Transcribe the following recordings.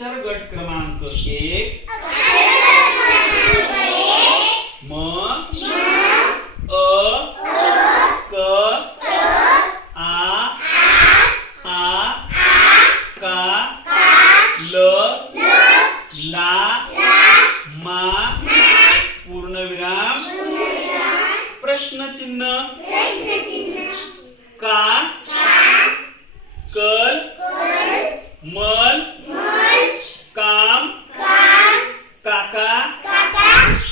अक्षर गट क्रमांक एक म अ क मा पूर्णविराम प्रश्न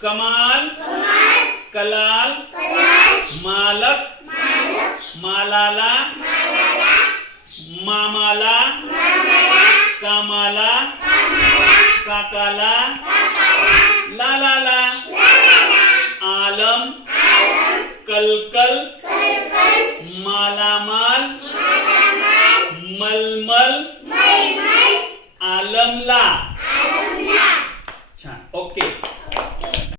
कमाल कलाल मालक मालाला मामाला कामाला काकाला लालाला आलम कलकल मालामाल मलमल आलमला